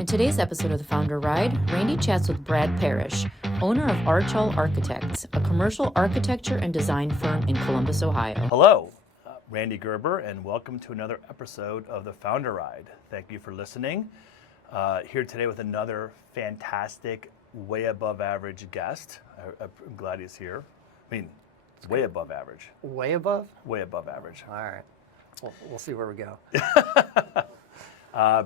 In today's episode of the Founder Ride, Randy chats with Brad Parish, owner of Archall Architects, a commercial architecture and design firm in Columbus, Ohio. Hello, Randy Gerber, and welcome to another episode of the Founder Ride. Thank you for listening. Here today with another fantastic, way above average guest. I'm glad he's here. I mean, it's way above average. Way above? Way above average. All right. We'll see where we go.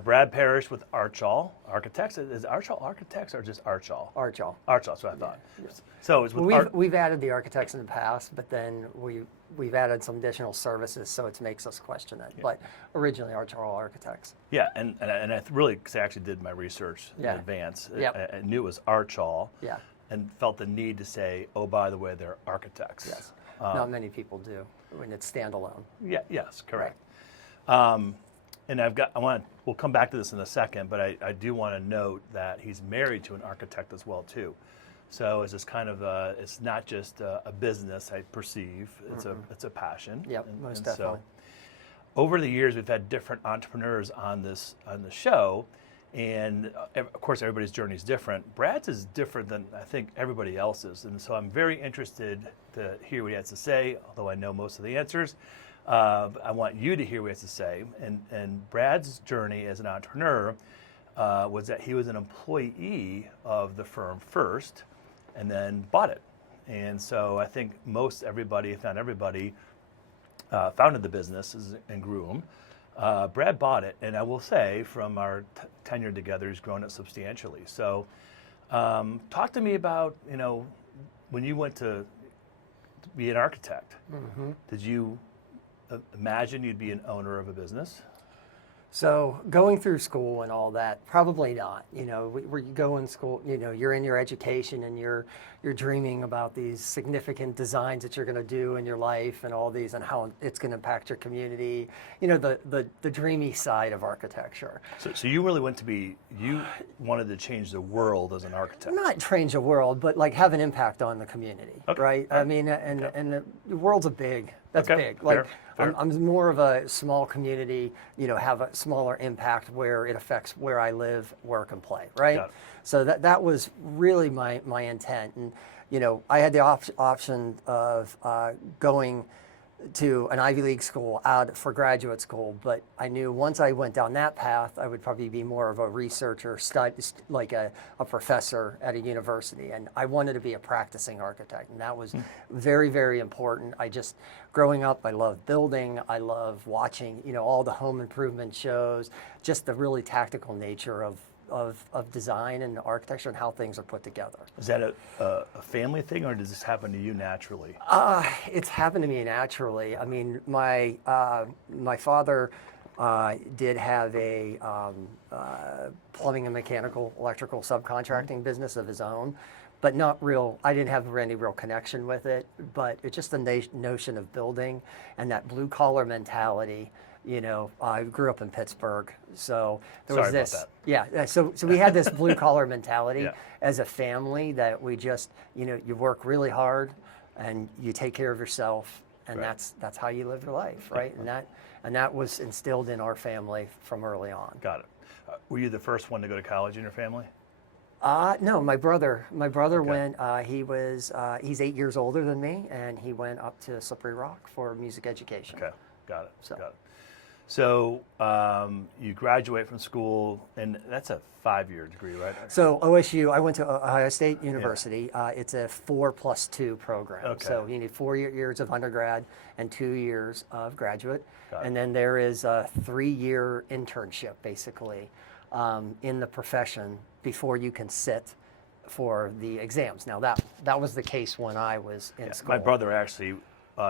Brad Parish with Archall Architects. Is Archall Architects or just Archall? Archall. Archall, that's what I thought. Yeah. So it's with we've added the architects in the past, but then we've added some additional services, so it makes us question it. Yeah. But originally Archall Architects. Yeah, and I really, because I actually did my research in advance. Yep. I knew it was Archall. Yeah. And felt the need to say, oh, by the way, they're architects. Yes. Not many people do when it's standalone. Yeah. Yes. Correct. Right. And we'll come back to this in a second, but I do want to note that he's married to an architect as well too. So it's just kind of it's not just a business, I perceive. It's a passion. Yep, most definitely. So, over the years, we've had different entrepreneurs on the show, and of course, everybody's journey is different. Brad's is different than I think everybody else's, and so I'm very interested to hear what he has to say. Although I know most of the answers. I want you to hear what he has to say. And Brad's journey as an entrepreneur was that he was an employee of the firm first and then bought it. And so I think most everybody, if not everybody, founded the businesses and grew them. Brad bought it, and I will say from our tenure together, he's grown it substantially. So talk to me about, when you went to be an architect, did you imagine you'd be an owner of a business? So going through school and all that, probably not. Where you go in school, you're in your education and you're dreaming about these significant designs that you're going to do in your life and all these and how it's going to impact your community. The dreamy side of architecture. So you really you wanted to change the world as an architect. Not change the world, but like have an impact on the community, right? I mean, and the world's big. That's big. Like fair. I'm more of a small community, have a smaller impact where it affects where I live, work, and play, right? So that was really my intent. And, I had the option of going to an Ivy League school out for graduate school, but I knew once I went down that path, I would probably be more of a researcher, like a professor at a university, and I wanted to be a practicing architect, and that was very, very important. Growing up, I loved building, I love watching, all the home improvement shows, just the really tactical nature of design and architecture and how things are put together. Is that a family thing, or does this happen to you naturally? It's happened to me naturally. I mean, my father did have a plumbing and mechanical electrical subcontracting business of his own, but I didn't have any real connection with it, but it's just the notion of building and that blue collar mentality. I grew up in Pittsburgh, so there was this. About that. Yeah, so we had this blue collar mentality as a family that we just, you work really hard, and you take care of yourself, and that's how you live your life, right? And that was instilled in our family from early on. Got it. Were you the first one to go to college in your family? No, my brother went. He's 8 years older than me, and he went up to Slippery Rock for music education. Okay, got it. So you graduate from school, and that's a 5-year degree, right? So OSU, I went to Ohio State University. It's a 4+2 program. Okay. So you need 4 years of undergrad and 2 years of graduate. Got it. And then there is a 3-year internship, basically, in the profession before you can sit for the exams. Now that was the case when I was in school. My brother actually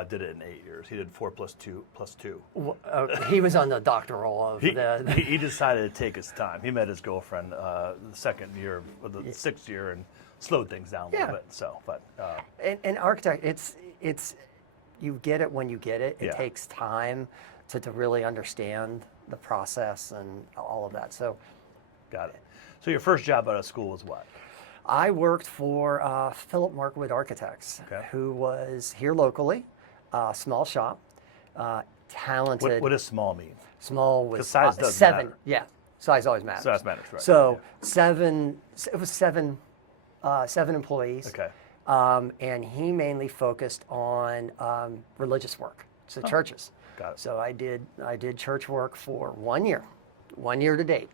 did it in 8 years. He did 4+2+2. He was on the doctoral of he decided to take his time. He met his girlfriend the second year, or the 6th year, and slowed things down a little bit. So, but and architect, it's you get it when you get it. It takes time to really understand the process and all of that. So, got it. So your first job out of school was what? I worked for Philip Markwood Architects, who was here locally, small shop, talented. What does small mean? Small was size doesn't 7. matter. Yeah, Size always matters. Size matters, right? So it was seven employees. Okay. And he mainly focused on religious work, so churches. Got it. So I did church work for 1 year to date.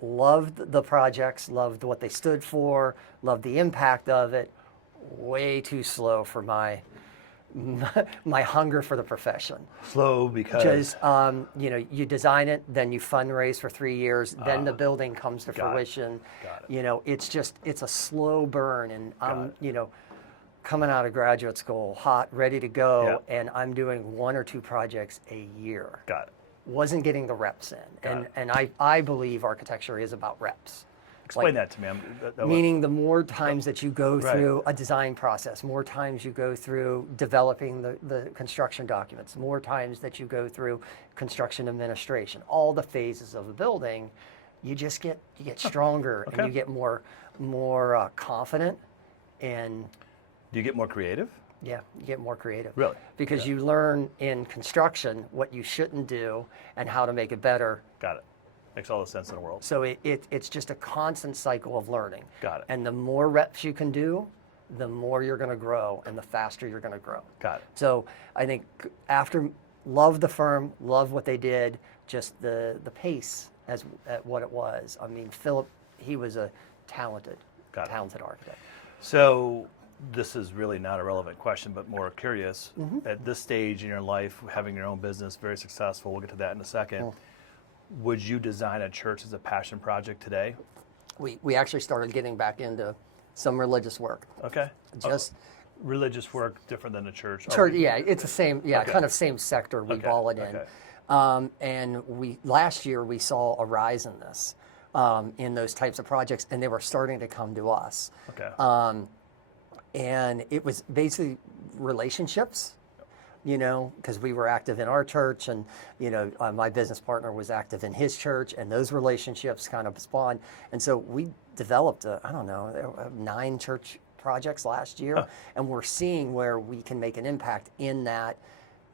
Loved the projects, loved what they stood for, loved the impact of it. Way too slow for my hunger for the profession. Slow because You design it, then you fundraise for 3 years, then the building comes to fruition. Got it. It's a slow burn, and I'm coming out of graduate school, hot, ready to go, and I'm doing 1 or 2 projects a year. Got it. Wasn't getting the reps in, and I believe architecture is about reps. Explain that to me. Meaning the more times that you go through a design process, more times you go through developing the construction documents, more times that you go through construction administration, all the phases of a building, you get stronger and you get more confident. And do you get more creative? Yeah, you get more creative. Really? Because you learn in construction what you shouldn't do and how to make it better. Got it. Makes all the sense in the world. So it's just a constant cycle of learning. Got it. And the more reps you can do, the more you're going to grow and the faster you're going to grow. Got it. So I think love the firm, love what they did, just the pace at what it was. I mean, Philip, he was a talented architect. So this is really not a relevant question, but more curious. At this stage in your life, having your own business, very successful, we'll get to that in a second. Would you design a church as a passion project today? We actually started getting back into some religious work. Okay. Just religious work different than a church. Church, it's the same. Yeah, Okay. kind of same sector we ball it in. Okay. And last year we saw a rise in this, in those types of projects, and they were starting to come to us. Okay. And it was basically relationships, because we were active in our church, and my business partner was active in his church, and those relationships kind of spawned. And so we developed there were 9 church projects last year, and we're seeing where we can make an impact in that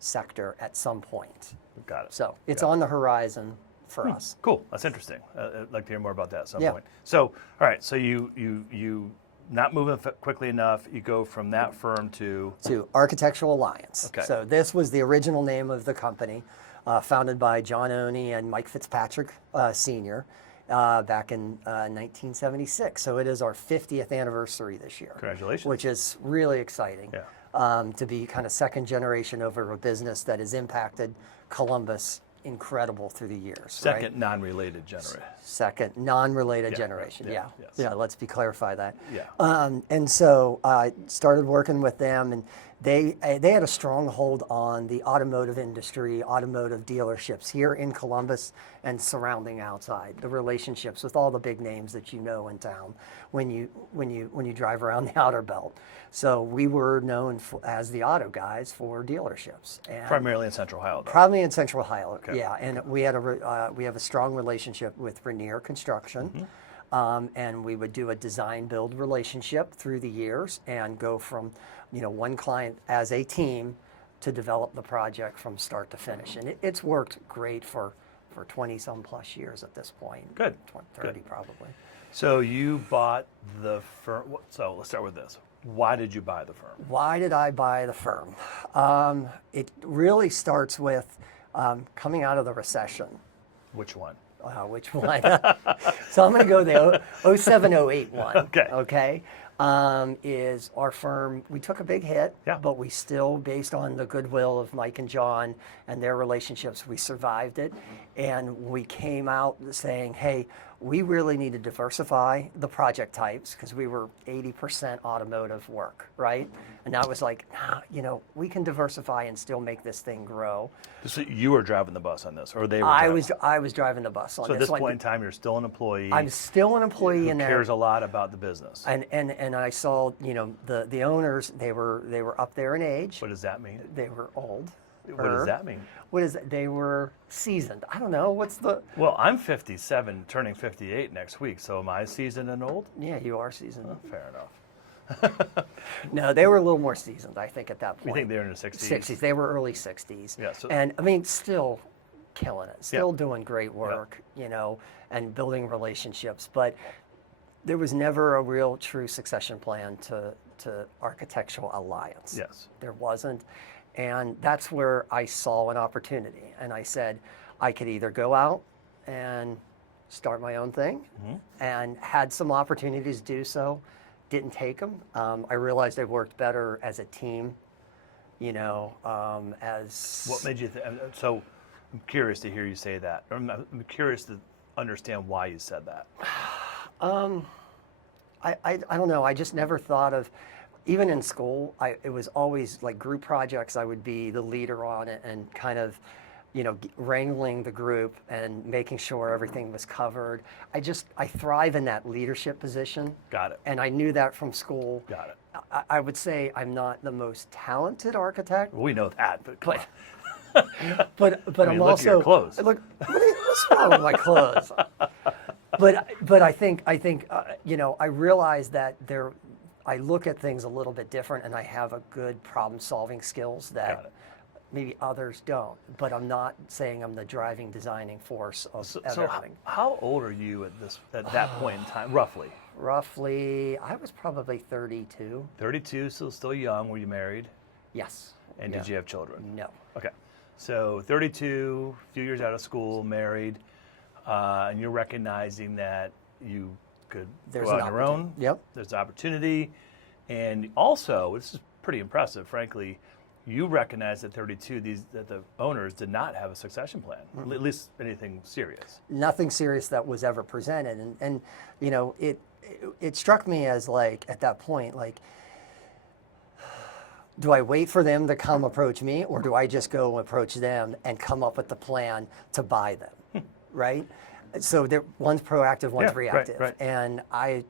sector at some point. Got it. So it's on the horizon for us. Cool. That's interesting. I'd like to hear more about that at some Yeah. point. So, all right. So you not moving quickly enough. You go from that firm to Architectural Alliance. Okay. So this was the original name of the company, founded by John Oney and Mike Fitzpatrick Sr. Back in 1976. So it is our 50th anniversary this year. Congratulations. Which is really exciting. Yeah. To be kind of second generation over a business that has impacted Columbus incredible through the years. Second non-related generation. Second non-related Yeah, generation. right, Yeah. yes. Yeah. Let's clarify that. Yeah. And so I started working with them, and they had a stronghold on the automotive industry, automotive dealerships here in Columbus and surrounding outside. The relationships with all the big names that you know in town when you drive around the outer belt. So we were known as the auto guys for dealerships. And Primarily in Central Ohio, though. probably in Central Ohio, Okay. yeah. And we have a strong relationship with Rainier Construction, and we would do a design-build relationship through the years and go from, one client as a team to develop the project from start to finish. And it's worked great for 20-some plus years at this point. Good. 30 Good. probably. So you bought the firm. So let's start with this. Why did you buy the firm? Why did I buy the firm? It really starts with coming out of the recession. Which one? Which one? So I'm going to go the 07, 08 one. Okay. Is our firm, we took a big hit, but we still, based on the goodwill of Mike and John and their relationships, we survived it. And we came out saying, hey, we really need to diversify the project types because we were 80% automotive work, right? And that was like, we can diversify and still make this thing grow. So you were driving the bus on this, or they were I driving? was driving the bus on So this. at this point in time, you're still an employee. I'm still an employee who in there. cares a lot about the business. And I saw, the owners, they were up there in age. What does that mean? They were old. What does that mean? What is it? They were seasoned. I don't know. What's the... Well, I'm 57, turning 58 next week. So am I seasoned and old? Yeah, you are seasoned. Oh, fair enough. No, they were a little more seasoned, I think, at that point. You think they were in the 60s? 60s. They were early 60s. Yeah. So, And, I mean, still killing it, still doing great work, and building relationships. But there was never a real true succession plan to Architectural Alliance. Yes. There wasn't. And that's where I saw an opportunity. And I said, I could either go out and start my own thing, and had some opportunities to do so, didn't take them. I realized I worked better as a team, as... What made you think? So I'm curious to hear you say that. I'm curious to understand why you said that. I don't know. I just never thought of, even in school, it was always like group projects. I would be the leader on it and kind of, wrangling the group and making sure everything was covered. I thrive in that leadership position. Got it. And I knew that from school. Got it. I would say I'm not the most talented architect. We know that, but come on. But I mean, I'm look also at your clothes. Look, what's wrong with my clothes? But I think I realize that I look at things a little bit different, and I have a good problem-solving skills that maybe others don't. But I'm not saying I'm the driving, designing force of everything. How old are you at that point in time, roughly? Roughly, I was probably 32. 32, so still young. Were you married? Yes. And did you have children? No. Okay. So 32, a few years out of school, married, and you're recognizing that you could go out on your own. Yep. There's opportunity. And also, this is pretty impressive, frankly, you recognize at 32 that the owners did not have a succession plan, at least anything serious. Nothing serious that was ever presented. And it struck me as, like, at that point, like, do I wait for them to come approach me, or do I just go approach them and come up with the plan to buy them, right? So one's proactive, one's reactive. Right. And I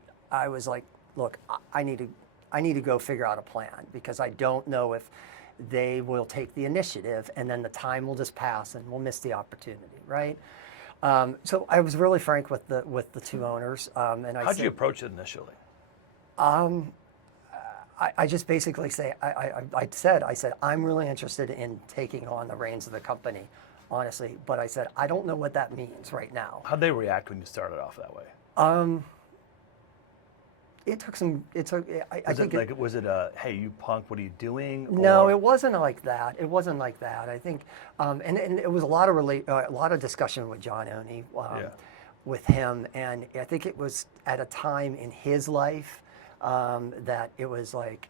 was like, look, I need to go figure out a plan, because I don't know if they will take the initiative, and then the time will just pass and we'll miss the opportunity, right? So I was really frank with the two owners. And I How'd you approach it initially? I just basically I said, I'm really interested in taking on the reins of the company, honestly. But I said, I don't know what that means right now. How'd they react when you started off that way? Was it a, hey, you punk, what are you doing? No, it wasn't like that. I think, and it was a lot of discussion with John Oney, with him. And I think it was at a time in his life that it was like,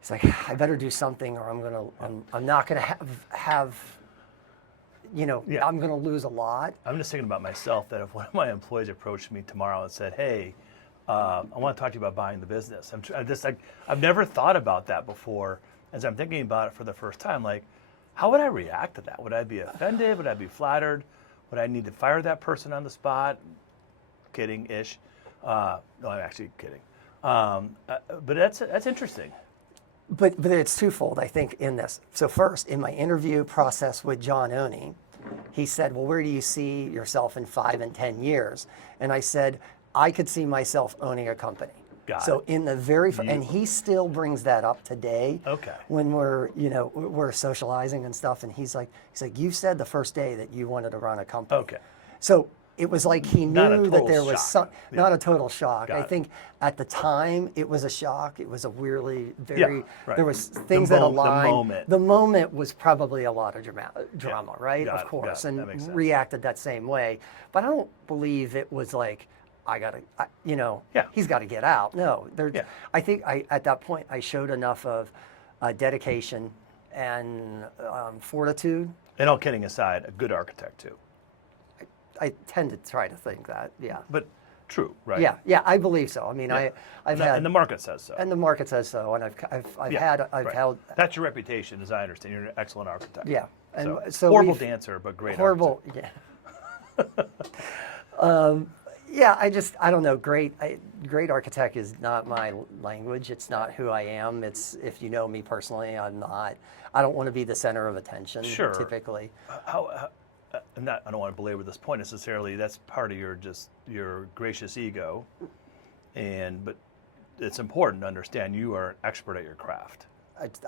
it's like, I better do something, or I'm not gonna have I'm gonna lose a lot. I'm just thinking about myself, that if one of my employees approached me tomorrow and said, hey, I want to talk to you about buying the business. I've never thought about that before. As I'm thinking about it for the first time, like, how would I react to that? Would I be offended? Would I be flattered? Would I need to fire that person on the spot? Kidding-ish. No, I'm actually kidding. But that's interesting. But it's twofold, I think, in this. So first, in my interview process with John Oney, he said, well, where do you see yourself in 5 and 10 years? And I said, I could see myself owning a company. So in the and he still brings that up today. Okay. When we're socializing and stuff, and he's like, you said the first day that you wanted to run a company. Okay. So it was like he knew that there was not a total shock. Got I it. think at the time it was a shock. It was a really very there was things The that aligned. the moment. The moment was probably a lot of drama, right? Got Of it. course, That and makes sense. reacted that same way. But I don't believe it was like, he's got to get out. No, I think at that point I showed enough of dedication and fortitude. And all kidding aside, a good architect too. I tend to try to think that, yeah. But true, right? Yeah, I believe so. I mean, I've had, and the market says so. and the market says so, and I've held. That's your reputation, as I understand. You're an excellent architect. Yeah, and so horrible dancer, but great. Horrible, architect. yeah. I don't know. Great architect is not my language. It's not who I am. It's, if you know me personally, I don't want to be the center of attention. Sure. Typically. I don't want to belabor this point necessarily. That's part of your gracious ego, but it's important to understand you are an expert at your craft.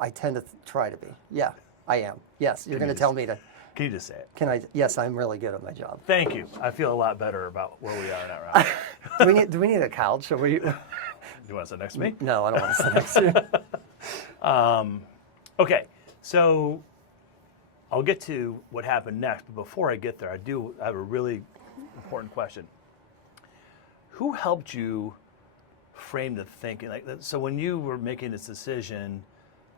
I tend to try to be. Yeah, I am. Yes, you're going to tell me to. Can you just say it? Can I? Yes, I'm really good at my job. Thank you. I feel a lot better about where we are in that round. Do we need a couch? Or we? Do you want to sit next to me? No, I don't want to sit next to you. Okay, so I'll get to what happened next, but before I get there, I have a really important question. Who helped you frame the thinking? So when you were making this decision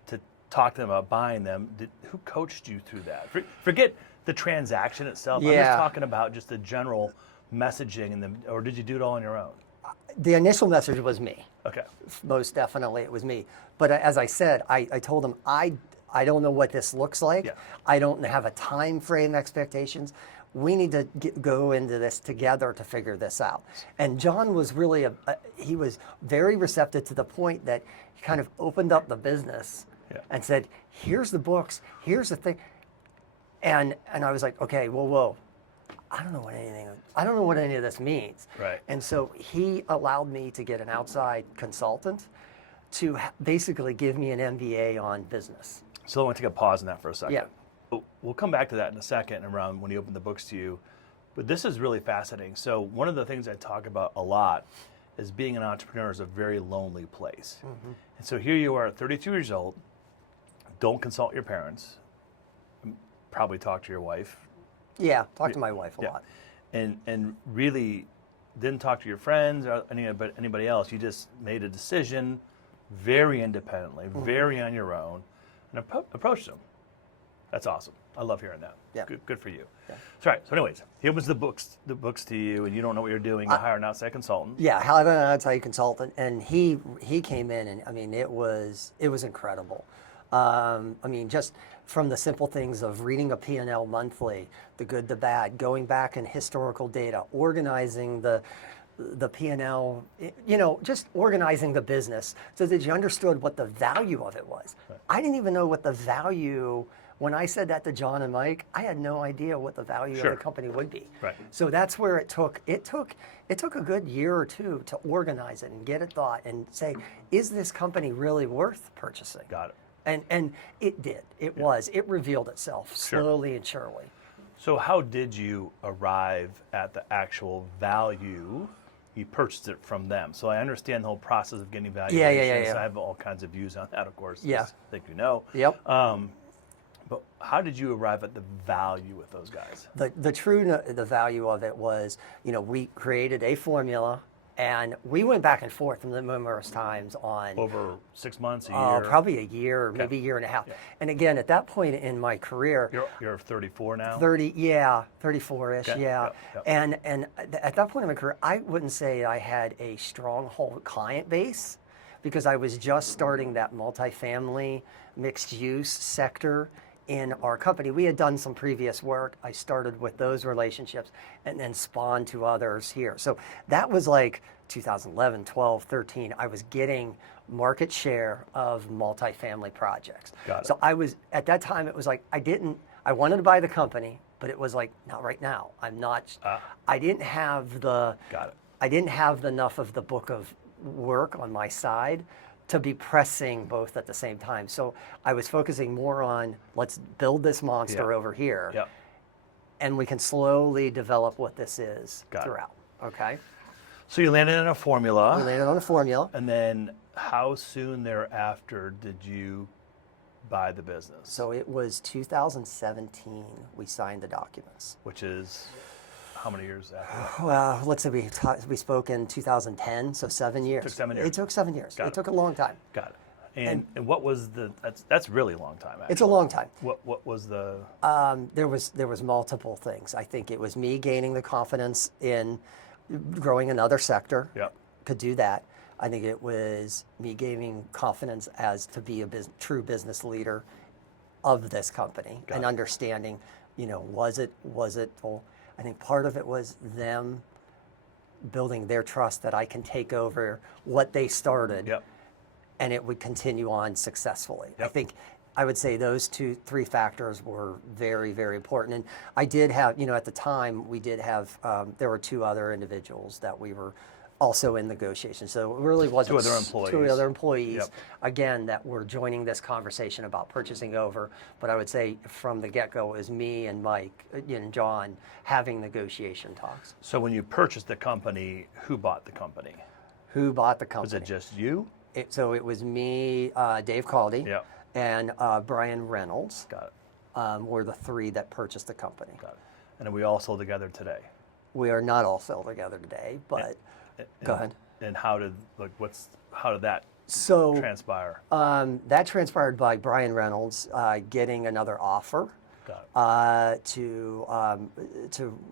to talk to them about buying them, who coached you through that? Forget the transaction itself. I'm just talking about just the general messaging, or did you do it all on your own? The initial message was me. Okay. Most definitely, it was me. But as I said, I told them I don't know what this looks like. Yeah. I don't have a time frame expectations. We need to go into this together to figure this out. And John was really he was very receptive to the point that he kind of opened up the business and said, "Here's the books. Here's the thing." And I was like, "Okay, whoa. I don't know what any of this means." Right. And so he allowed me to get an outside consultant to basically give me an MBA on business. So I want to take a pause on that for a second. Yeah. We'll come back to that in a second around when he opened the books to you. But this is really fascinating. So one of the things I talk about a lot is being an entrepreneur is a very lonely place. Mm-hmm. And so here you are at 32 years old. Don't consult your parents. Probably talk to your wife. Yeah, talk to my wife a lot. And really didn't talk to your friends or anybody else. You just made a decision very independently, very on your own, and approached them. That's awesome. I love hearing that. Yeah. Good for you. Yeah. So, so anyways, he opens the books to you, and you don't know what you're doing. You hire an outside consultant. Yeah, I have an outside consultant, and he came in, and I mean, it was incredible. I mean, just from the simple things of reading a P&L monthly, the good, the bad, going back in historical data, organizing the P&L, just organizing the business so that you understood what the value of it was. Right. I didn't even know what the value, when I said that to John and Mike, I had no idea what the value of the company would be. Right. So that's where it took a good year or two to organize it and get it thought and say, is this company really worth purchasing? Got it. And it did. It was. It revealed itself slowly and surely. So how did you arrive at the actual value? You purchased it from them. So I understand the whole process of getting valuations. Yeah. I have all kinds of views on that, of course. Yeah. I think you know. Yep. But how did you arrive at the value with those guys? The value of it was, we created a formula, and we went back and forth numerous times on over 6 months, a year. Probably a year, maybe a year and a half. Yeah. And again, at that point in my career, you're 34 now. 34-ish, okay. yeah. Yep. And at that point in my career, I wouldn't say I had a stronghold client base because I was just starting that multifamily mixed use sector in our company. We had done some previous work. I started with those relationships and then spawned to others here. So that was like 2011, 12, 13. I was getting market share of multifamily projects. Got it. So I was, at that time, it was like, I wanted to buy the company, but it was like, not right now. I didn't have I didn't have enough of the book of work on my side to be pressing both at the same time. So I was focusing more on, let's build this monster over here, and we can slowly develop what this is throughout, okay? So you landed on a formula. We landed on a formula. And then how soon thereafter did you buy the business? So it was 2017 we signed the documents. Which is how many years after? Well, let's say we spoke in 2010, so 7 years. It took 7 years. It took 7 years. It took a long time. Got it. And what was that's really a long time, actually. It's a long time. What was the? There was multiple things. I think it was me gaining the confidence in growing another sector. Yep. Could do that. I think it was me gaining confidence as to be a true business leader of this company and understanding, was it. I think part of it was them building their trust that I can take over what they started. Yep. And it would continue on successfully. Yep. I think I would say those 2-3 factors were very, very important. And I did have, at the time, we did have, there were 2 other individuals that we were also in negotiations. So it really wasn't two other employees, Yep. again, that were joining this conversation about purchasing over. But I would say from the get-go, it was me and Mike and John having negotiation talks. So when you purchased the company, who bought the company? Who bought the company? Was it just you? So it was me, Dave Caldy, Yep. and Brian Reynolds. Got it. Were the three that purchased the company. Got it. And are we all sold together today? We are not all still together today, but go ahead. And how did that transpire? That transpired by Brian Reynolds getting another offer to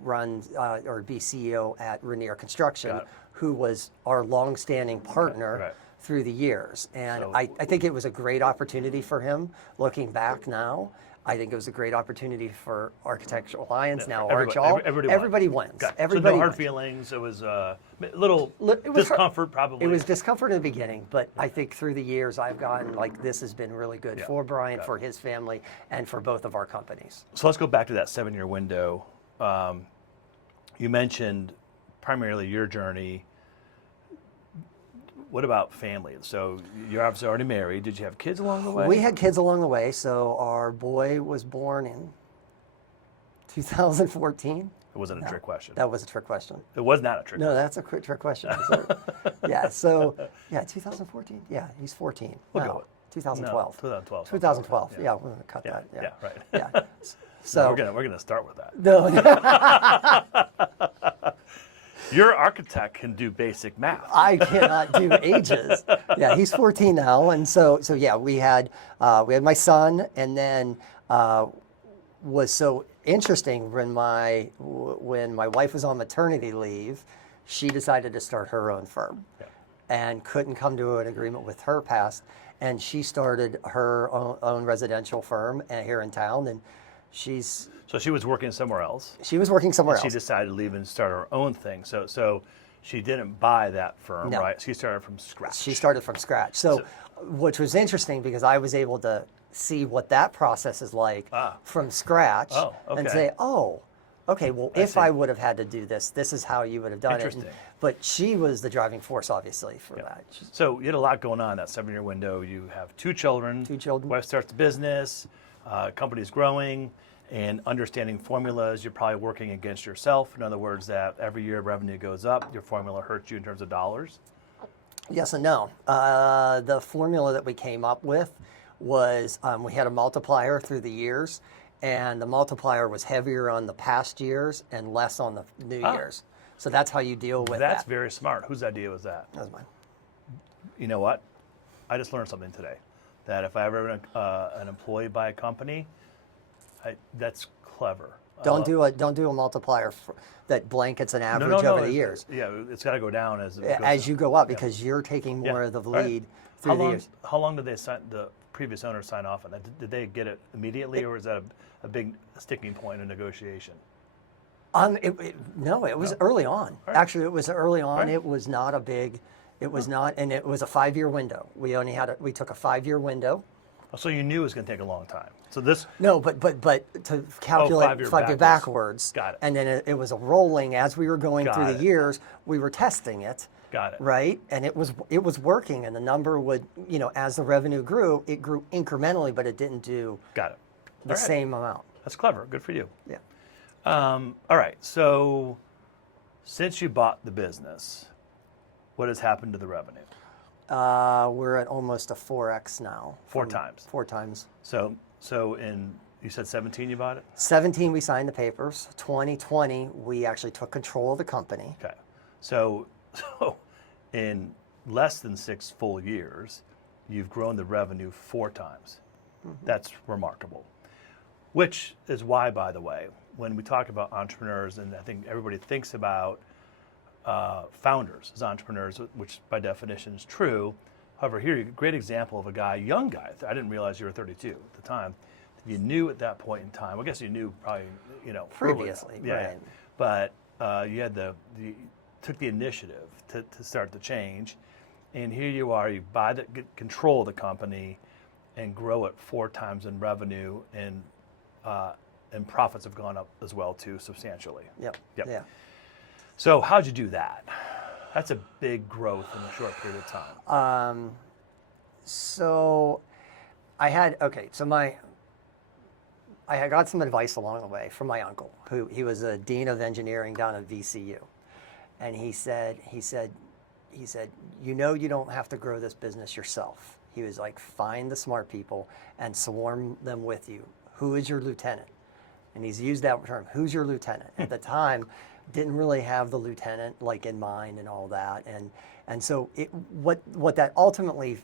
run or be CEO at Rainier Construction, who was our longstanding partner through the years. And I think it was a great opportunity for him. Looking back now, I think it was a great opportunity for Architectural Alliance, now Archall. Everybody wins. So no hard feelings. It was a little discomfort, probably. It was discomfort in the beginning, but I think through the years I've gotten this has been really good for Brian, for his family, and for both of our companies. So let's go back to that 7-year window. You mentioned primarily your journey. What about family? So you're obviously already married. Did you have kids along the way? We had kids along the way. So our boy was born in 2014. It wasn't a trick question. That was a trick question. It was not a trick question. No, that's a quick trick question. Yeah, so, 2014. Yeah, he's 14. We'll go with 2012. No, 2012. 2012. Yeah, we're going to cut that. Yeah, right. Yeah. So we're gonna start with that. No. Your architect can do basic math. I cannot do ages. Yeah, he's 14 now, and so yeah, we had my son, and then was so interesting when my wife was on maternity leave, she decided to start her own firm, and couldn't come to an agreement with her past, and she started her own residential firm here in town, and So she was working somewhere else. She was working somewhere else. She decided to leave and start her own thing. So she didn't buy that firm, right? She started from scratch. She started from scratch. So which was interesting because I was able to see what that process is like from scratch and say, okay, well, if I would have had to do this, this is how you would have done it. But she was the driving force, obviously, for that. So you had a lot going on that 7-year window. You have 2 children. 2 children. Wife starts the business. Company's growing. And understanding formulas, you're probably working against yourself. In other words, that every year revenue goes up, your formula hurts you in terms of dollars. Yes and no. The formula that we came up with was we had a multiplier through the years, and the multiplier was heavier on the past years and less on the new years. So that's how you deal with that. That's very smart. Whose idea was that? That was mine. You know what? I just learned something today. That if I ever an employee by a company, that's clever. Don't do a multiplier that blankets an average over the years. It's got to go down as you go up because you're taking more of the lead through the years. How long did the previous owner sign off on that? Did they get it immediately, or was that a big sticking point in negotiation? No, it was early on. Right. Actually, it was early on. Right. It was not a big. It was not, and it was a 5-year window. We took a 5-year window. So you knew it was going to take a long time. So this but to calculate 5 year backwards. Got it. And then it was a rolling as we were going through the years. We were testing it. Got it. Right, and it was working, and the number would as the revenue grew, it grew incrementally, but it didn't do the same amount. That's clever. Good for you. Yeah. All right. So since you bought the business, what has happened to the revenue? We're at almost a 4x now. 4 times. 4 times. So you said 17 you bought it? 17 we signed the papers. 2020 we actually took control of the company. Okay. So in less than 6 full years, you've grown the revenue 4 times. Mm-hmm. That's remarkable. Which is why, by the way, when we talk about entrepreneurs, and I think everybody thinks about founders as entrepreneurs, which by definition is true. However, here, a great example of a young guy. I didn't realize you were 32 at the time. You knew at that point in time. I guess you knew probably, previously, right? But you had took the initiative to start the change, and here you are. You get control of the company, and grow it 4 times in revenue, and profits have gone up as well too substantially. Yep. Yeah. So how'd you do that? That's a big growth in a short period of time. So I had got some advice along the way from my uncle, he was a dean of engineering down at VCU, and he said, you know, you don't have to grow this business yourself. He was like, find the smart people and swarm them with you. Who is your lieutenant? And he's used that term, who's your lieutenant? At the time, didn't really have the lieutenant like in mind and all that. And so what that ultimately,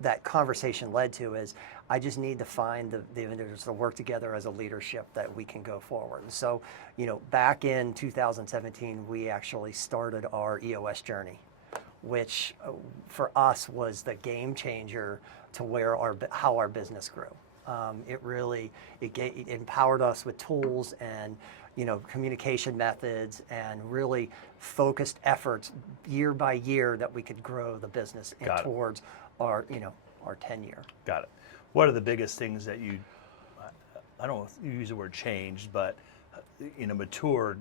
that conversation led to is, I just need to find the individuals to work together as a leadership that we can go forward. And so, you know, back in 2017, we actually started our EOS journey, which for us was the game changer to where how our business grew. It empowered us with tools and, you know, communication methods and really focused efforts year by year that we could grow the business towards our 10-year. Got it. What are the biggest things that I don't know if you use the word changed, but, you know, matured,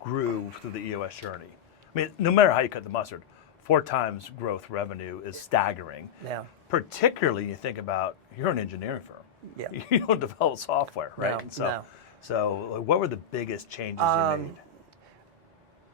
grew through the EOS journey? I mean, no matter how you cut the mustard, 4 times growth revenue is staggering. Yeah. Particularly, you think about, you're an engineering firm. Yeah. You don't develop software, right? No. So what were the biggest changes you made?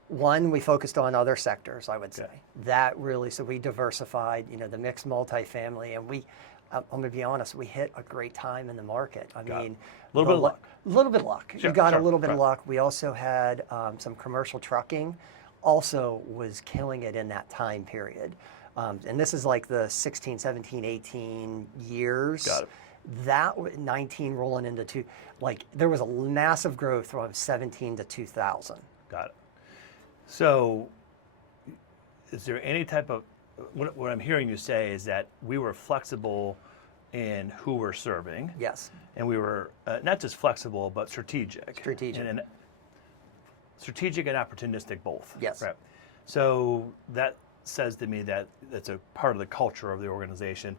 One, we focused on other sectors, I would say. That really, so we diversified, you know, the mixed multifamily, and I'm going to be honest, we hit a great time in the market. I mean, a little bit of luck. A little bit of luck. Sure, you got sure, a little bit of right. luck. We also had some commercial trucking, also was killing it in that time period. And this is like the 16, 17, 18 years. Got it. That 19 rolling into there was a massive growth from 17 to 2000. Got it. So is there any type of, what I'm hearing you say is that we were flexible in who we're serving. Yes. And we were not just flexible, but strategic. Strategic. And strategic and opportunistic both. Yes. Right. So that says to me that it's a part of the culture of the organization.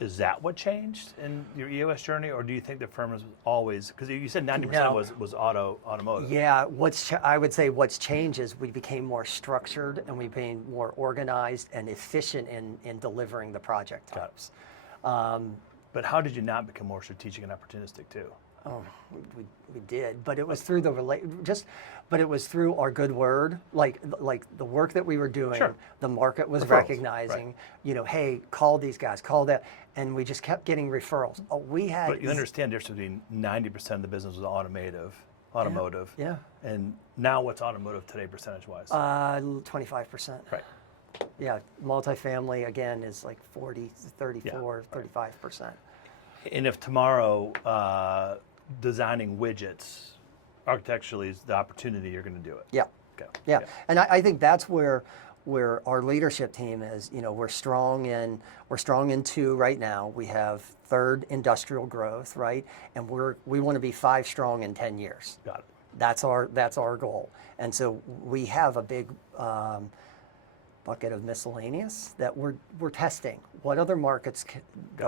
Is that what changed in your EOS journey, or do you think the firm was always, because you said 90% was automotive? Yeah, I would say what's changed is we became more structured and we became more organized and efficient in delivering the project types. But how did you not become more strategic and opportunistic too? Oh, we did, but it was through but it was through our good word, like the work that we were doing. Sure. The market was Referrals, recognizing, right. you know, hey, call these guys, call that, and we just kept getting referrals. But you understand there's between 90% of the business was automotive. Yeah. And now what's automotive today, percentage-wise? 25%. Right. Yeah, multifamily again is like 40, 34, 35%. And if tomorrow designing widgets architecturally is the opportunity, you're going to do it. Yeah. Okay. Yeah. And I think that's where our leadership team is. You know, we're strong in 2 right now. We have 3rd industrial growth, right? And we want to be 5 strong in 10 years. Got it. That's our goal. And so we have a big bucket of miscellaneous that we're testing. What other markets,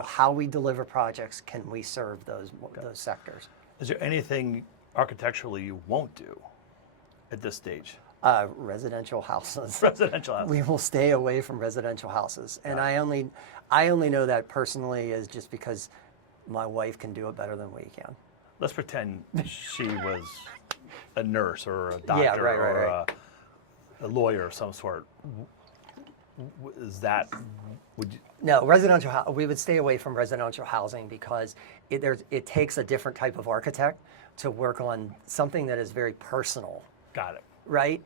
how we deliver projects, can we serve those sectors? Is there anything architecturally you won't do at this stage? Residential houses. Residential houses. We will stay away from residential houses. And I only know that personally is just because my wife can do it better than we can. Let's pretend she was a nurse or a doctor right. A lawyer of some sort. Is that, would you? No, we would stay away from residential housing because it takes a different type of architect to work on something that is very personal. Got it. Right?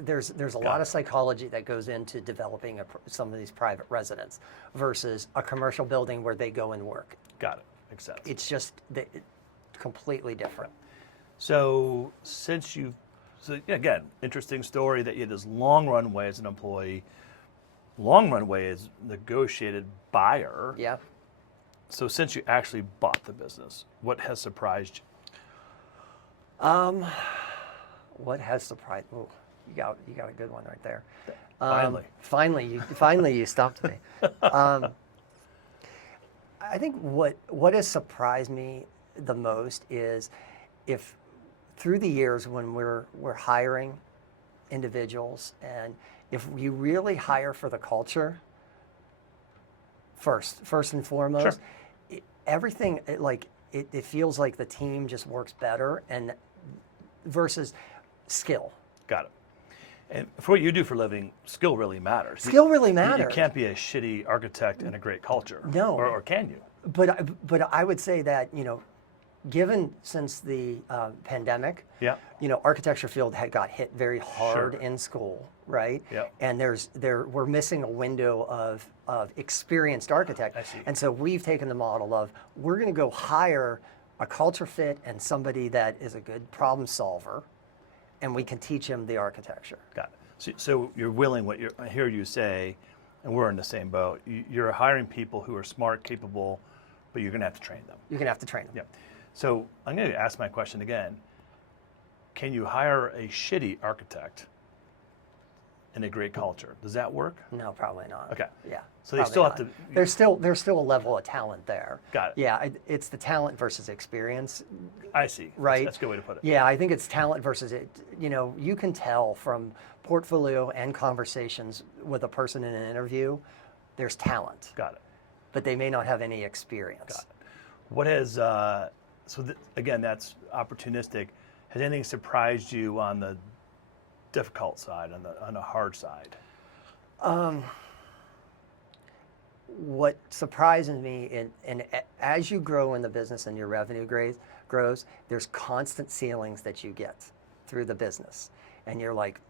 There's a lot of psychology that goes into developing some of these private residents versus a commercial building where they go and work. Got it. Makes sense. It's just completely different. So again, interesting story that you had this long runway as an employee, long runway as negotiated buyer. Yeah. So since you actually bought the business, what has surprised you? What has surprised? Oh, you got a good one right there. Finally, you stopped me. I think what has surprised me the most is if through the years when we're hiring individuals and if you really hire for the culture first and foremost, Sure. Everything, it feels like the team just works better and versus skill. Got it. And for what you do for a living, skill really matters. Skill really You matters. can't be a shitty architect and a great culture. No. Or can you? But I would say that, given since the pandemic, Yeah. Architecture field got hit very hard Sure. in school, right? Yep. And we're missing a window of experienced architect. I see. And so we've taken the model of we're going to go hire a culture fit and somebody that is a good problem solver, and we can teach him the architecture. Got it. So you're willing, I hear you say, and we're in the same boat, you're hiring people who are smart, capable, but you're going to have to train them. You're going to have to train them. Yeah. So I'm going to ask my question again. Can you hire a shitty architect in a great culture? Does that work? No, probably not. Okay. Yeah. So they probably still not. have to. There's still a level of talent there. Got it. Yeah, it's the talent versus experience. I see. Right. That's a good way to put it. Yeah, I think it's talent versus it. You can tell from portfolio and conversations with a person in an interview, there's talent, Got it. but they may not have any experience. Got it. What has again, that's opportunistic. Has anything surprised you on the difficult side, on the hard side? What surprises me, and as you grow in the business and your revenue grows, there's constant ceilings that you get through the business. And you're like,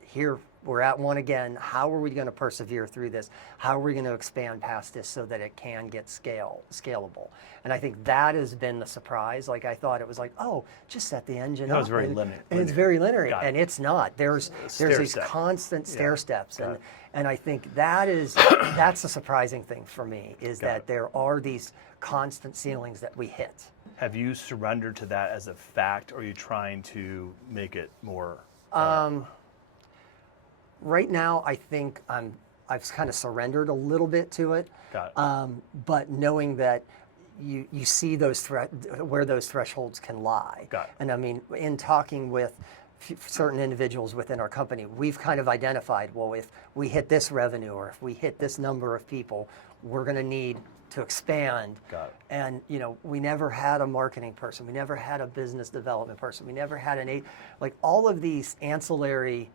here, we're at one again. How are we going to persevere through this? How are we going to expand past this so that it can get scalable? And I think that has been the surprise. Like I thought it was like, oh, just set the engine up. It's very linear. And it's very linear, Got it. and it's not. There's these Stair-step. constant stair steps, Got it. and I think that's the surprising thing for me is Got that it. there are these constant ceilings that we hit. Have you surrendered to that as a fact, or are you trying to make it more? Right now, I think I've kind of surrendered a little bit to it. Got it. But knowing that you see where those thresholds can lie. Got it. And I mean, in talking with certain individuals within our company, we've kind of identified, well, if we hit this revenue or if we hit this number of people, we're going to need to expand. Got it. And we never had a marketing person, we never had a business development person, we never had like all of these ancillary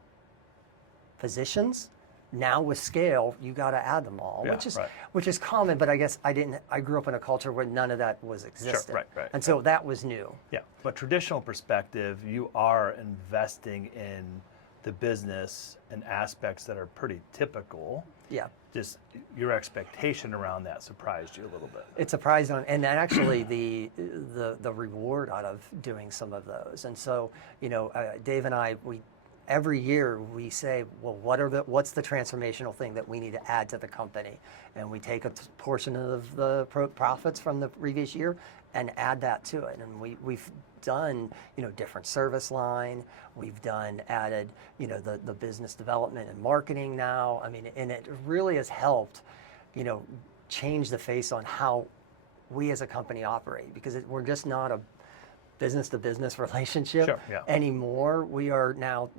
positions. Now with scale, you got to add them all, Yeah, which is common. But I guess I grew up in a culture where none of that was existent. right. And so that was new. Yeah, but traditional perspective, you are investing in the business and aspects that are pretty typical. Yeah. Just your expectation around that surprised you a little bit. It surprised on, and then actually the reward out of doing some of those. And so Dave and I, every year we say, well, what's the transformational thing that we need to add to the company? And we take a portion of the profits from the previous year and add that to it. And we've done, different service line. We've added, the business development and marketing now. I mean, and it really has helped, change the face on how we as a company operate, because we're just not a business-to-business relationship anymore. We are now,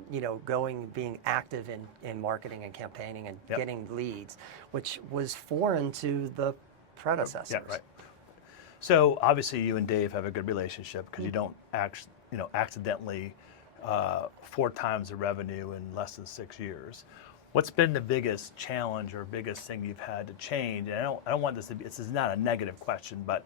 being active in marketing and campaigning and getting leads, which was foreign to the predecessors. Yeah, right. So obviously, you and Dave have a good relationship because you don't accidentally 4 times the revenue in less than 6 years. What's been the biggest challenge or biggest thing you've had to change? And I don't want this to be. This is not a negative question, but.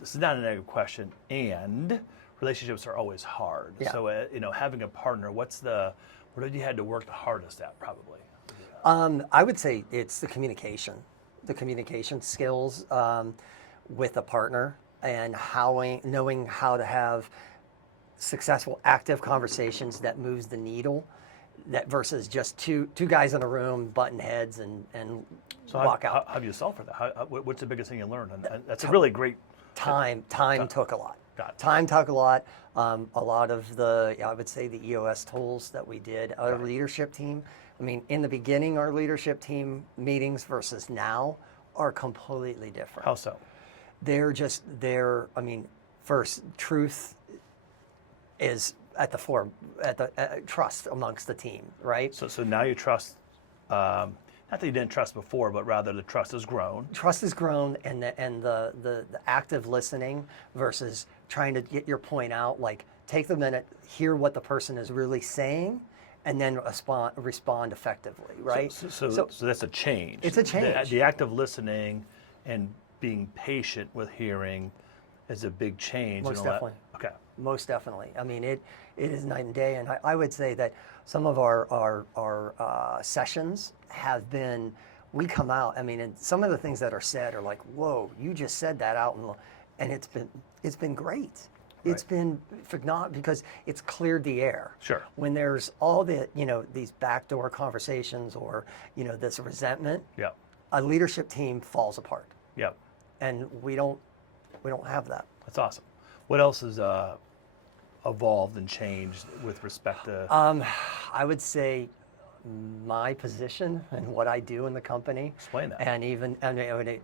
This is not a negative question, and relationships are always hard. Yeah. So, having a partner, what have you had to work the hardest at, probably? I would say it's the communication skills with a partner, and knowing how to have successful, active conversations that moves the needle, versus just two guys in a room butting heads and walk out. How do you solve for that? What's the biggest thing you learned? And that's a really great. Time took a lot. Got it. Time took a lot. A lot of I would say the EOS tools that we did, our leadership team. I mean, in the beginning, our leadership team meetings versus now are completely different. How so? First, truth is at the form, at the trust amongst the team, right? So now you trust, not that you didn't trust before, but rather the trust has grown. Trust has grown, and the active listening versus trying to get your point out, like take the minute, hear what the person is really saying, and then respond effectively, right? So that's a change. It's a change. The act of listening and being patient with hearing is a big change. Most definitely. Okay. Most definitely. I mean, it is night and day, and I would say that some of our sessions have been, we come out, I mean, and some of the things that are said are like, whoa, you just said that out, and it's been great. Right. It's been not because it's cleared the air. Sure. When there's all the, these backdoor conversations or, this resentment, Yeah. a leadership team falls apart. Yeah. And we don't have that. That's awesome. What else has evolved and changed with respect to? I would say my position and what I do in the company. Explain that. And even,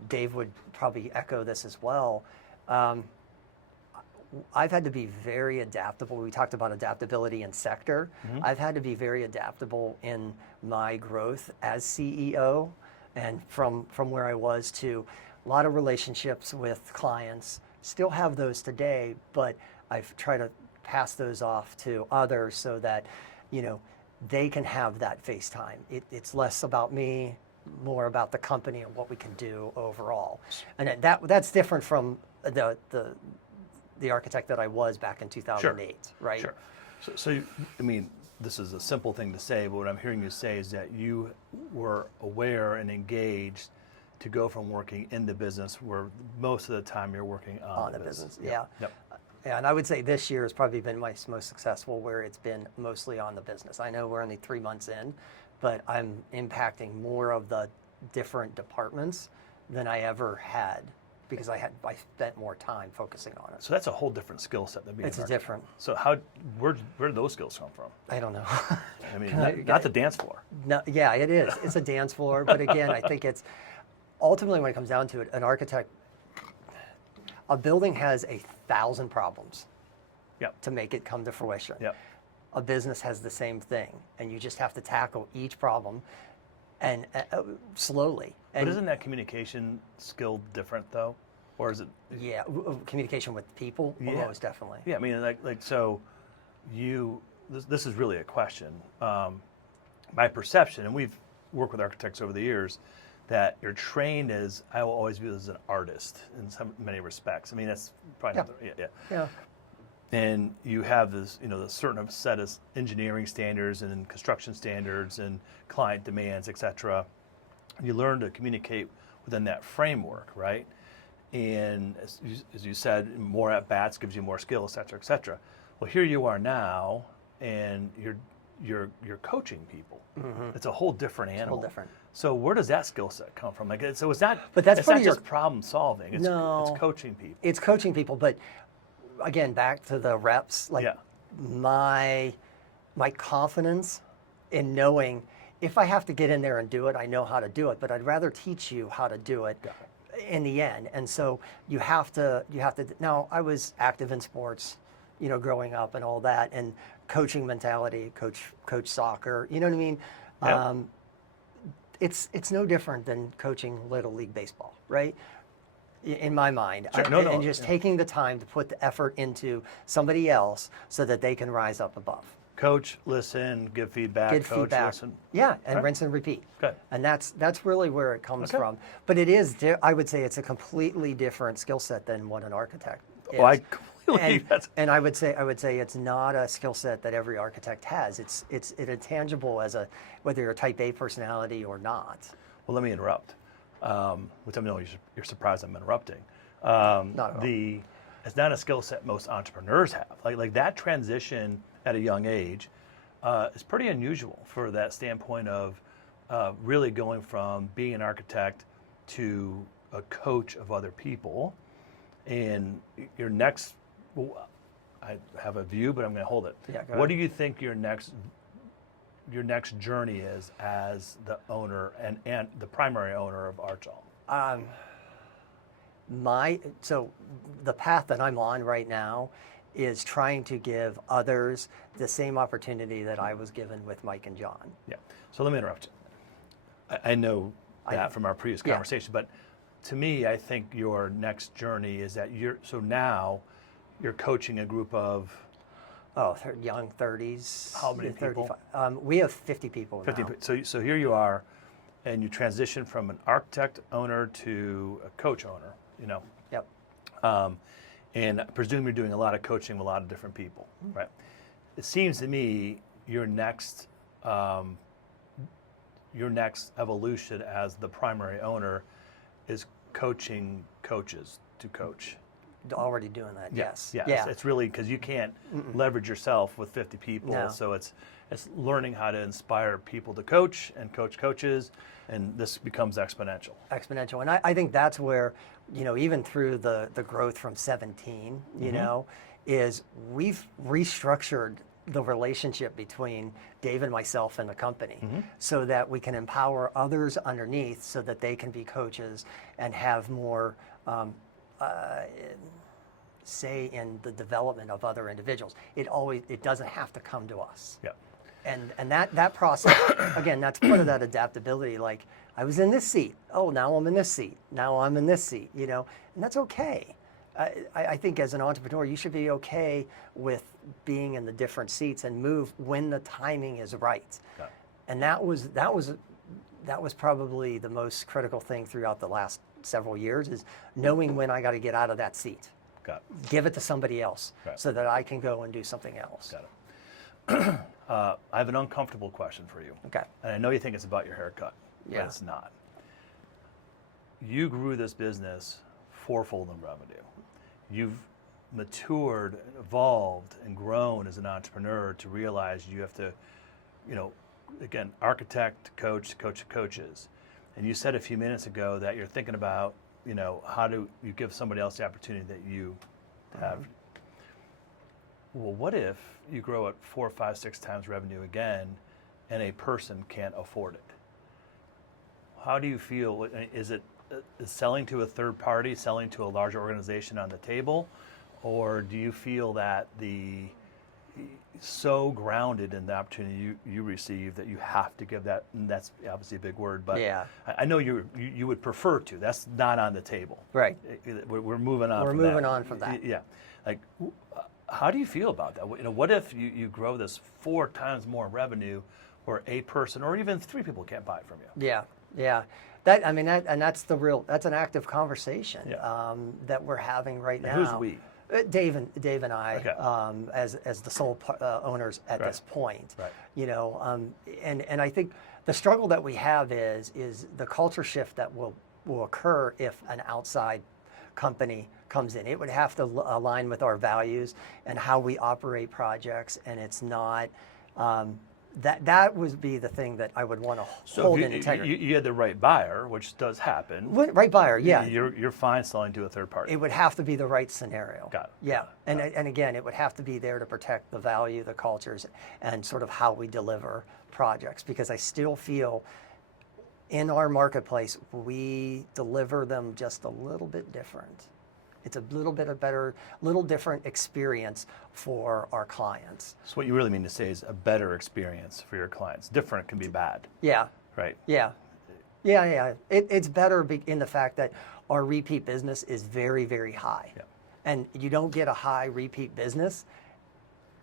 Dave would probably echo this as well. I've had to be very adaptable. We talked about adaptability in sector. Mm-hmm. I've had to be very adaptable in my growth as CEO, and from where I was to a lot of relationships with clients. Still have those today, but I've tried to pass those off to others so that, they can have that FaceTime. It's less about me, more about the company and what we can do overall. And that's different from the architect that I was back in 2008, Sure. right? Sure. So, I mean, this is a simple thing to say, but what I'm hearing you say is that you were aware and engaged to go from working in the business where most of the time you're working on the business. Yeah. Yep. And I would say this year has probably been my most successful, where it's been mostly on the business. I know we're only 3 months in, but I'm impacting more of the different departments than I ever had, because I spent more time focusing on it. So that's a whole different skill set than being It's an a architect. different. So where did those skills come from? I don't know. I mean, not the dance floor. No, yeah, it is. It's a dance floor, but again, I think it's ultimately, when it comes down to it, an architect, a building has 1,000 problems Yep. to make it come to fruition. Yep. A business has the same thing, and you just have to tackle each problem and slowly. And But isn't that communication skill different though, or is it? yeah, communication with people, Yeah. most definitely. Yeah, I mean, like so, this is really a question. My perception, and we've worked with architects over the years, that you're trained as, I will always view as an artist in many respects. I mean, that's probably not Yeah. And you have this, the certain set of engineering standards and construction standards and client demands, et cetera. You learn to communicate within that framework, right? And as you said, more at bats gives you more skill, et cetera, et cetera. Well, here you are now, and you're coaching people. Mm-hmm. It's a whole different animal. Whole different. So where does that skill set come from? So it's not. But that's it's not part of just problem solving. It's coaching people. It's coaching people, but again, back to the reps. Like my confidence in knowing, if I have to get in there and do it, I know how to do it. But I'd rather teach you how to do it in the end. And so you have to. Now, I was active in sports, growing up and all that, and coaching mentality, coach soccer. You know what I mean? Yep. It's no different than coaching Little League baseball, right? In my mind. Sure. And just taking the time to put the effort into somebody else so that they can rise up above. Coach, listen, give feedback. Listen. Yeah, and rinse and repeat. Good. And that's really where it comes from. But it is, I would say it's a completely different skill set than what an architect is. Oh, I completely. And I would say it's not a skill set that every architect has. It's intangible as whether you're a type A personality or not. Well, let me interrupt. Which I know you're surprised I'm interrupting. Not at all. It's not a skill set most entrepreneurs have. Like that transition at a young age is pretty unusual for that standpoint of really going from being an architect to a coach of other people. And your next, I have a view, but I'm going to hold it. Yeah, go what ahead. do you think your next journey is as the owner and the primary owner of Archall? So the path that I'm on right now is trying to give others the same opportunity that I was given with Mike and John. Yeah. So let me interrupt you. I know that from our previous conversation, but to me, I think your next journey is that now you're coaching a group of Young 30s. How many people? We have 50 people 50. now. So here you are, and you transition from an architect owner to a coach owner. Yep. And I presume you're doing a lot of coaching with a lot of different people, right? It seems to me your next evolution as the primary owner is coaching coaches to coach. Already doing that, yes. Yeah. It's really because you can't leverage yourself with 50 people. No. So it's learning how to inspire people to coach and coach coaches, and this becomes exponential. Exponential. And I think that's where, even through the growth from 17, is we've restructured the relationship between Dave and myself and the company so that we can empower others underneath so that they can be coaches and have more say in the development of other individuals. It doesn't have to come to us. Yeah. And that process, again, that's part of that adaptability. Like, I was in this seat. Oh, now I'm in this seat. Now I'm in this seat, and that's okay. I think as an entrepreneur, you should be okay with being in the different seats and move when the timing is right. Got it. And that was probably the most critical thing throughout the last several years, is knowing when I got to get out of that seat. Got it. Give it to somebody else Right. so that I can go and do something else. Got it. I have an uncomfortable question for you. Okay. And I know you think it's about your haircut, Yeah. but it's not. You grew this business fourfold in revenue. You've matured, evolved, and grown as an entrepreneur to realize you have to, again, architect, coaches. And you said a few minutes ago that you're thinking about, how do you give somebody else the opportunity that you have? Well, what if you grow at 4, 5, 6 times revenue again, and a person can't afford it? How do you feel? Is selling to a third party, selling to a larger organization on the table, or do you feel that so grounded in the opportunity you receive that you have to give that? And that's obviously a big word, but Yeah. I know you would prefer to. That's not on the table. Right. We're moving on. We're moving on from that. Yeah. Like, how do you feel about that? What if you grow this 4 times more revenue, or a person, or even 3 people can't buy it from you? Yeah. That's an active conversation that we're having right now. Who's we? Dave and I, Okay. as the sole owners at Right. this point. Right. And I think the struggle that we have is the culture shift that will occur if an outside company comes in. It would have to align with our values and how we operate projects, and it's not. That would be the thing that I would want to hold in integrity. You had the right buyer, which does happen. Right buyer, yeah. You're fine selling to a third party. It would have to be the right scenario. Got it. Yeah, and again, it would have to be there to protect the value, the cultures, and sort of how we deliver projects. Because I still feel in our marketplace, we deliver them just a little bit different. It's a little bit little different experience for our clients. So what you really mean to say is a better experience for your clients. Different can be bad. Yeah. Right. Yeah. It's better in the fact that our repeat business is very, very high. Yeah. And you don't get a high repeat business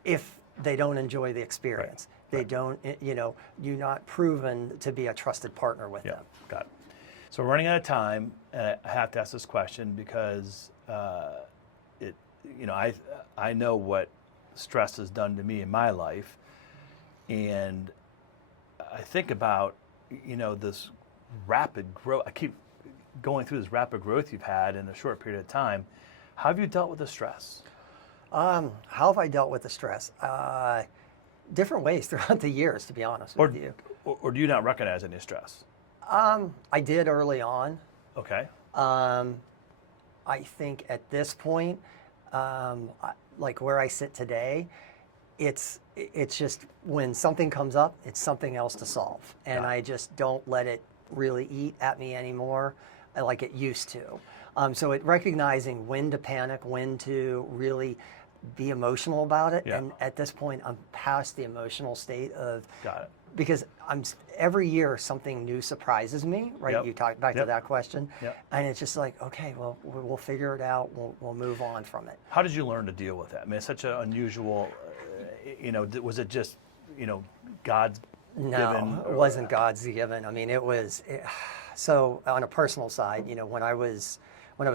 if they don't enjoy the experience. Right. They don't, you're not proven to be a trusted partner with them. Got it. So we're running out of time, and I have to ask this question because I know what stress has done to me in my life, and I think about this rapid growth. I keep going through this rapid growth you've had in a short period of time. How have you dealt with the stress? How have I dealt with the stress? Different ways throughout the years, to be honest with you. Or do you not recognize any stress? I did early on. Okay. I think at this point, like where I sit today, it's just when something comes up, it's something else to solve, and I just don't let it really eat at me anymore, like it used to. So recognizing when to panic, when to really be emotional about it. Yeah. And at this point, I'm past the emotional state of, Got it. because every year something new surprises me, right? Yep. You talked back to Yep. that question. Yep. And it's just like, okay, well, we'll figure it out. We'll move on from it. How did you learn to deal with that? I mean, it's such an unusual, was it just, God's given? No, it wasn't God's given. I mean, so on a personal side, when I was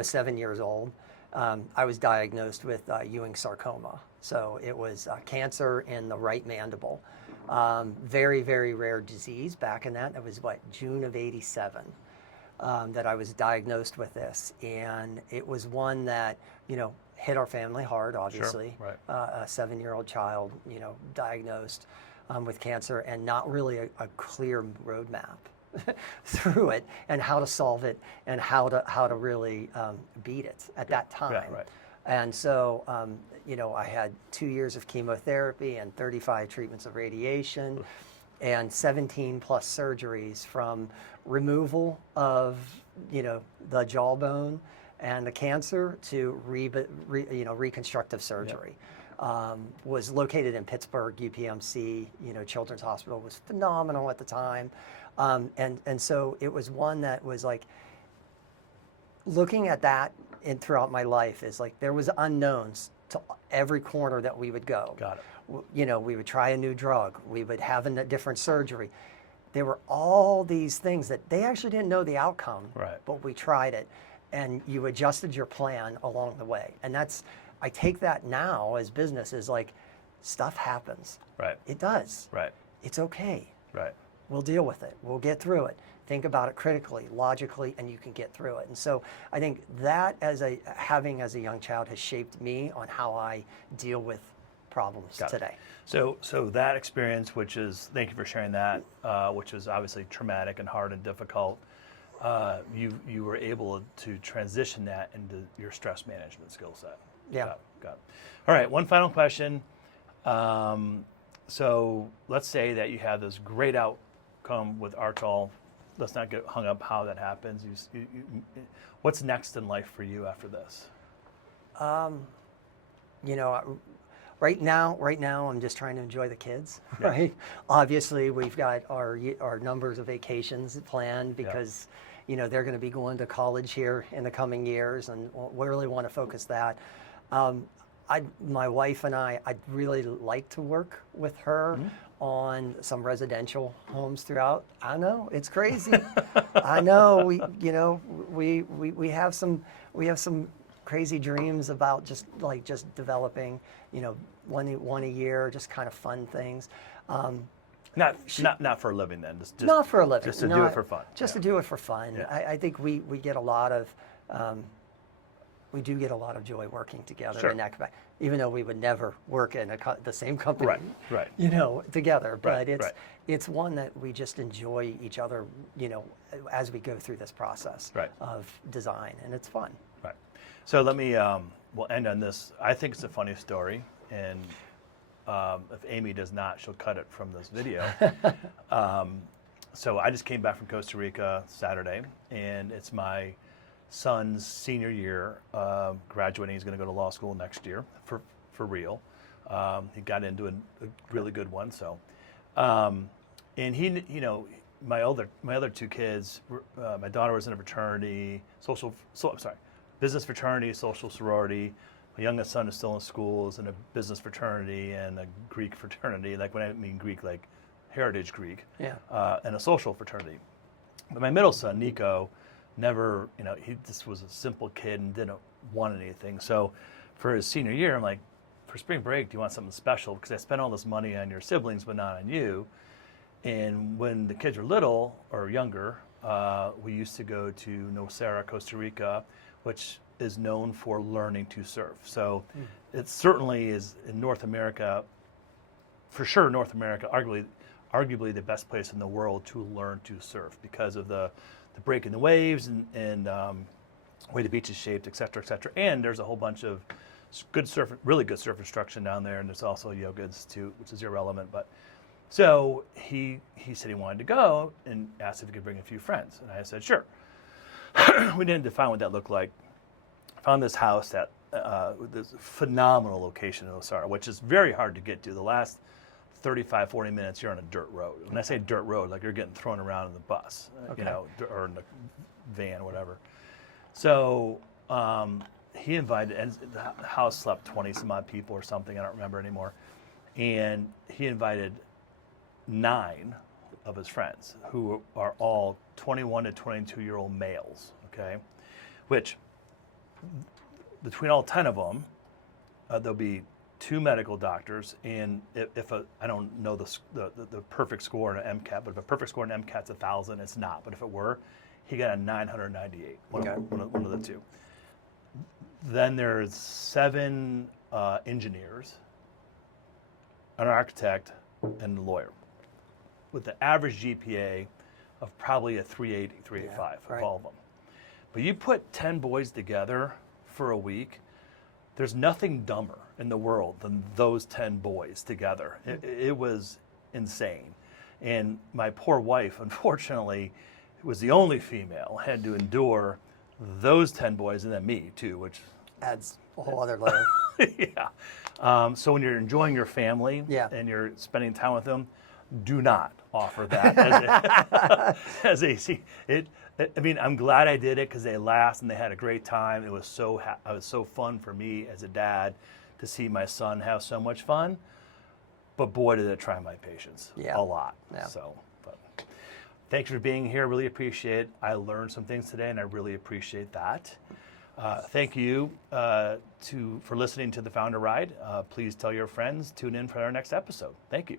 7 years old, I was diagnosed with Ewing sarcoma. So it was cancer in the right mandible. Very, very rare disease back in that. That was June of '87 that I was diagnosed with this. And it was one that, hit our family hard, obviously. Sure, right. A 7-year-old child, diagnosed with cancer, and not really a clear roadmap through it, and how to solve it, and how to really beat it at that time. Yeah, right. And so, I had 2 years of chemotherapy and 35 treatments of radiation, and 17 plus surgeries, from removal of the jawbone and the cancer to reconstructive surgery. Was located in Pittsburgh, UPMC, Children's Hospital, was phenomenal at the time. And so it was one that was like, looking at that throughout my life, is like, there was unknowns to every corner that we would go. Got it. We would try a new drug, we would have a different surgery. There were all these things that they actually didn't know the outcome, Right. but we tried it, and you adjusted your plan along the way. And I take that now as business, is like, stuff happens. Right. It does. Right. It's okay. Right. We'll deal with it. We'll get through it. Think about it critically, logically, and you can get through it. And so I think that, having as a young child, has shaped me on how I deal with problems Got it. today. So that experience, which is, thank you for sharing that, which is obviously traumatic and hard and difficult, you were able to transition that into your stress management skill set. Yeah. Got it. All right, one final question. So let's say that you have this great outcome with Archall. Let's not get hung up how that happens. What's next in life for you after this? Right now, I'm just trying to enjoy the kids. Yeah. Right. Obviously, we've got our numbers of vacations planned, because they're going to be going to college here in the coming years, and we really want to focus that. My wife and I'd really like to work with her on some residential homes throughout. I know it's crazy. I know we have some crazy dreams about just developing, one a year, just kind of fun things. Not for a living then. Just not for a living. Just to do it for fun. Just to do it for fun. Yeah. I think we get a lot of. We do get a lot of joy working together. Sure. In that, even though we would never work in the same company, right. Together. But Right. it's one that we just enjoy each other, as we go through this process of design, and it's fun. Right. So let me, we'll end on this. I think it's a funny story, and if Amy does not, she'll cut it from this video. So I just came back from Costa Rica Saturday, and it's my son's senior year, graduating. He's going to go to law school next year for real. He got into a really good one. So, and he, my other two kids, my daughter was in a fraternity, business fraternity, social sorority. My youngest son is still in school, is in a business fraternity and a Greek fraternity. Like, when I mean Greek, like heritage Greek. Yeah. And a social fraternity. But my middle son, Nico, never, he just was a simple kid and didn't want anything. So for his senior year, I'm like, for spring break, do you want something special? Because I spent all this money on your siblings, but not on you. And when the kids were little or younger, we used to go to Nosara, Costa Rica, which is known for learning to surf. So it certainly is in North America, for sure North America, arguably the best place in the world to learn to surf, because of the break in the waves and way the beach is shaped, et cetera, et cetera. And there's a whole bunch of really good surf instruction down there, and there's also Yoga Institute, which is irrelevant. But so he said he wanted to go and asked if he could bring a few friends, and I said sure. We didn't define what that looked like. Found this house that this phenomenal location in Osara, which is very hard to get to. The last 35, 40 minutes, you're on a dirt road. When I say dirt road, like you're getting thrown around in the bus, Okay. you know, or in the van, whatever. So he invited, and the house slept 20 some odd people or something, I don't remember anymore. And he invited 9 of his friends who are all 21 to 22-year-old males, okay? Which, between all 10 of them, there'll be 2 medical doctors, and if I don't know the perfect score in an MCAT, but if a perfect score in an MCAT's 1,000, it's not. But if it were, he got a 998, one of the 2. Then there's 7 engineers, an architect, and a lawyer, with the average GPA of probably a 380, 385 of all of them. But you put 10 boys together for a week, there's nothing dumber in the world than those 10 boys together. It was insane. And my poor wife, unfortunately, was the only female, had to endure those 10 boys, and then me too, which adds a whole other layer. Yeah. So when you're enjoying your family and you're spending time with them, do not offer that as a I mean, I'm glad I did it because they laughed and they had a great time. It was so fun for me as a dad to see my son have so much fun. But boy, did it try my patience a lot. Yeah. So, but thanks for being here. Really appreciate it. I learned some things today, and I really appreciate that. Thank you for listening to the Founder Ride. Please tell your friends. Tune in for our next episode. Thank you.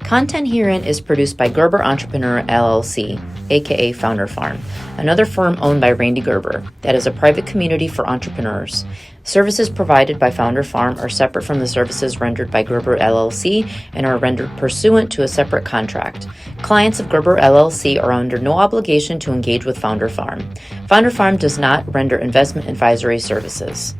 Content herein is produced by Gerber Entrepreneur LLC, aka Founder Farm, another firm owned by Randy Gerber that is a private community for entrepreneurs. Services provided by Founder Farm are separate from the services rendered by Gerber LLC and are rendered pursuant to a separate contract. Clients of Gerber LLC are under no obligation to engage with Founder Farm. Founder Farm does not render investment advisory services.